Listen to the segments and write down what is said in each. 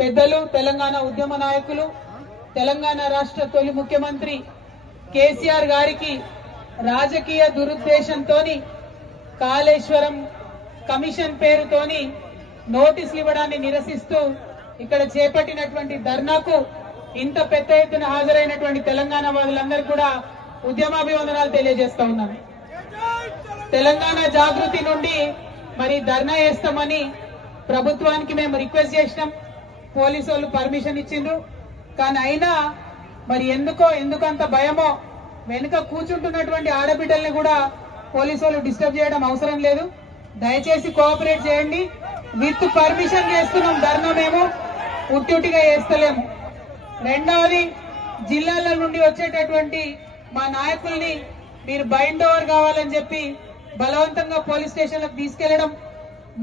పెద్దలు తెలంగాణ ఉద్యమ నాయకులు తెలంగాణ రాష్ట్ర తొలి ముఖ్యమంత్రి కేసీఆర్ గారికి రాజకీయ దురుద్దేశంతోని కాళేశ్వరం కమిషన్ పేరుతోని నోటీసులు ఇవ్వడాన్ని నిరసిస్తూ ఇక్కడ చేపట్టినటువంటి ధర్నాకు ఇంత పెద్ద ఎత్తున హాజరైనటువంటి తెలంగాణ వాదులందరూ కూడా ఉద్యమాభివందనాలు తెలియజేస్తా ఉన్నాను. తెలంగాణ జాగృతి నుండి మరి ధర్నా చేస్తామని ప్రభుత్వానికి మేము రిక్వెస్ట్ చేసినాం. పోలీసు వాళ్ళు పర్మిషన్ ఇచ్చిండ్రు. కానీ అయినా మరి ఎందుకంత భయమో వెనుక కూర్చుంటున్నటువంటి ఆడబిడ్డల్ని కూడా పోలీసు వాళ్ళు డిస్టర్బ్ చేయడం అవసరం లేదు. దయచేసి కోఆపరేట్ చేయండి. విత్ పర్మిషన్ చేస్తున్నాం ధర్నా, మేము ఉట్టిగా చేస్తలేము. రెండవది, జిల్లాల నుండి వచ్చేటటువంటి మా నాయకుల్ని మీరు బైండ్ ఓవర్ కావాలని చెప్పి బలవంతంగా పోలీస్ స్టేషన్లకు తీసుకెళ్లడం,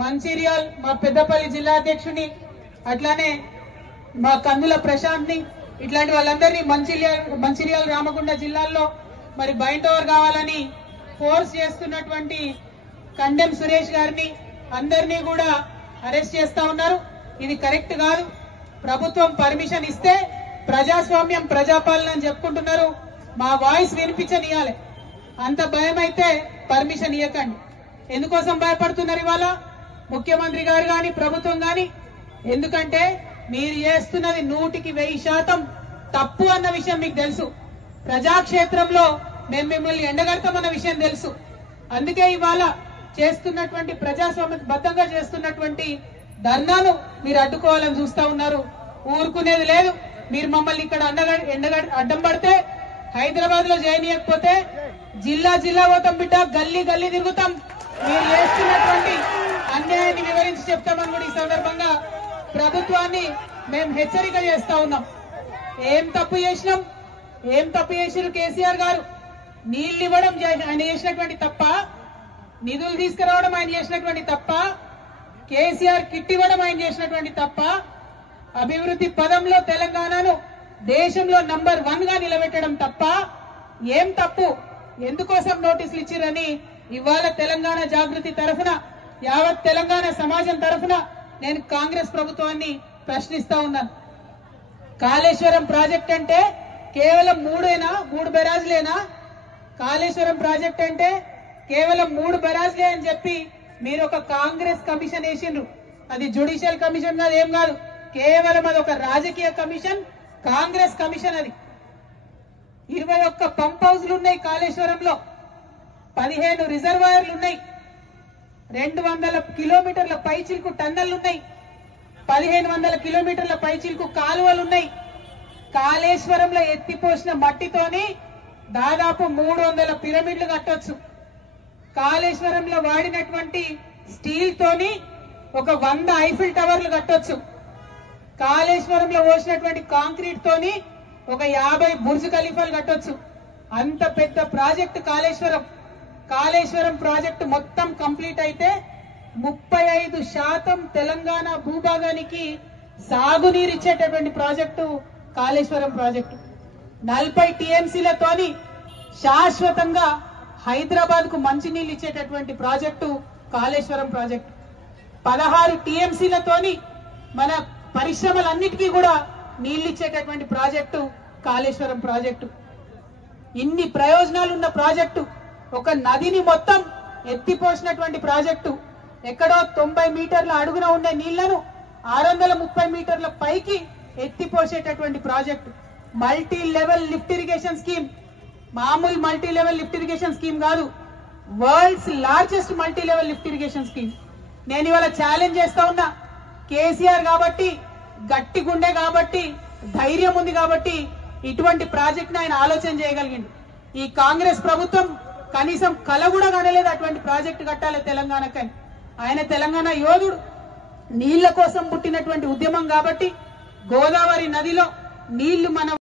మంచిర్యాల్ మా పెద్దపల్లి జిల్లా అధ్యక్షుని అట్లానే మా కందుల ప్రశాంత్ ని ఇట్లాంటి వాళ్ళందరినీ మంచిర్యాల్ రామగుండ జిల్లాల్లో మరి బైండ్ ఓవర్ కావాలని ఫోర్స్ చేస్తున్నటువంటి కండెం సురేష్ గారిని అందరినీ కూడా అరెస్ట్ చేస్తా ఉన్నారు. ఇది కరెక్ట్ కాదు. ప్రభుత్వం పర్మిషన్ ఇస్తే ప్రజాస్వామ్యం ప్రజాపాలన అని చెప్పుకుంటున్నారు. మా వాయిస్ వినిపించనియాలి. అంత భయం అయితే పర్మిషన్ ఇవ్వకండి. ఎందుకోసం భయపడుతున్నారు ఇవాళ ముఖ్యమంత్రి గారు గాని ప్రభుత్వం గాని? ఎందుకంటే మీరు చేస్తున్నది 100% తప్పు అన్న విషయం మీకు తెలుసు. ప్రజాక్షేత్రంలో మేము మిమ్మల్ని ఎండగడతామన్న విషయం తెలుసు. అందుకే ఇవాళ చేస్తున్నటువంటి ప్రజాస్వామ్యబద్ధంగా చేస్తున్నటువంటి ధర్నాను మీరు అడ్డుకోవాలని చూస్తా ఉన్నారు. ఊరుకునేది లేదు. మీరు మమ్మల్ని ఇక్కడ అడ్డం పడితే హైదరాబాద్ లో చేయనీయకపోతే జిల్లా జిల్లా పోతాం బిడ్డ, గల్లీ గల్లీ తిరుగుతాం. మీరు చేస్తున్నటువంటి అన్యాయాన్ని వివరించి చెప్తామని కూడా ఈ సందర్భంగా ప్రభుత్వాన్ని మేము హెచ్చరిక చేస్తా ఉన్నాం. ఏం తప్పు చేసినాం? ఏం తప్పు చేసిరు కేసీఆర్ గారు? నీళ్లు ఇవ్వడం ఆయన చేసినటువంటి తప్ప, నిధులు తీసుకురావడం ఆయన చేసినటువంటి తప్ప, కేసీఆర్ కిట్ ఇవ్వడం ఆయన చేసినటువంటి తప్ప, అభివృద్ధి పదంలో తెలంగాణను దేశంలో నంబర్ 1 గా నిలబెట్టడం తప్ప ఏం తప్పు? ఎందుకోసం నోటీసులు ఇచ్చిరని ఇవాళ తెలంగాణ జాగృతి తరఫున, యావత్ తెలంగాణ సమాజం తరఫున నేను కాంగ్రెస్ ప్రభుత్వాన్ని ప్రశ్నిస్తా ఉన్నాను. కాళేశ్వరం ప్రాజెక్ట్ అంటే కేవలం 3 బెరాజులేనా? కాళేశ్వరం ప్రాజెక్ట్ అంటే కేవలం 3 బెరాజులే అని చెప్పి మీరు ఒక కాంగ్రెస్ కమిషన్ వేసిండ్రు. అది జ్యుడిషియల్ కమిషన్ కాదు, ఏం కాదు. కేవలం అది ఒక రాజకీయ కమిషన్, కాంగ్రెస్ కమిషన్. అది 21 పంప్ హౌస్లు ఉన్నాయి కాళేశ్వరంలో, 15 రిజర్వాయర్లు ఉన్నాయి, 200 కిలోమీటర్ల పైచిలుకు టన్నెళ్లున్నాయి, 1500 కిలోమీటర్ల పైచిలుకు కాలువలున్నాయి. కాళేశ్వరంలో ఎత్తిపోసిన మట్టితోని దాదాపు 300 పిరమిడ్లు కట్టొచ్చు. కాళేశ్వరంలో వాడినటువంటి స్టీల్ తోని ఒక 100 ఐఫిల్ టవర్లు కట్టొచ్చు. కాళేశ్వరంలో పోసినటువంటి కాంక్రీట్ తోని ఒక 50 బుర్జ్ ఖలీఫాలు కట్టొచ్చు. అంత పెద్ద ప్రాజెక్టు కాళేశ్వరం. కాళేశ్వరం ప్రాజెక్టు మొత్తం కంప్లీట్ అయితే 35% తెలంగాణ భూభాగానికి సాగునీరు ఇచ్చేటటువంటి ప్రాజెక్టు కాళేశ్వరం ప్రాజెక్టు. 40 టీఎంసీలతోని శాశ్వతంగా హైదరాబాద్ కు మంచినీళ్ళు ఇచ్చేటటువంటి ప్రాజెక్టు కాళేశ్వరం ప్రాజెక్టు. 16 టీఎంసీలతోని మన పరిశ్రమలన్నిటికీ కూడా నీళ్లు ఇచ్చేటటువంటి ప్రాజెక్టు కాళేశ్వరం ప్రాజెక్టు. ఇన్ని ప్రయోజనాలున్న ప్రాజెక్టు, ఒక నదిని మొత్తం ఎత్తిపోసినటువంటి ప్రాజెక్టు, ఎక్కడో 90 మీటర్ల అడుగున ఉండే నీళ్లను 630 మీటర్ల పైకి ఎత్తిపోసేటటువంటి project. Multi level lift irrigation scheme, మామూలు multi level lift irrigation scheme కాదు, world's largest multi level lift irrigation scheme. నేను ఇవాళ ఛాలెంజ్ చేస్తా ఉన్నా. కేసీఆర్ కాబట్టి, గట్టి గుండె కాబట్టి, ధైర్యం ఉంది కాబట్టి ఇటువంటి ప్రాజెక్ట్ ని ఆయన ఆలోచన చేయగలిగిండు. ఈ కాంగ్రెస్ ప్రభుత్వం కనీసం కల కూడా కనలేదు అటువంటి ప్రాజెక్టు కట్టాలి తెలంగాణకని. ఆయన తెలంగాణ యోధుడు. నీళ్ల కోసం పుట్టినటువంటి ఉద్యమం కాబట్టి గోదావరి నదిలో నీళ్లు మన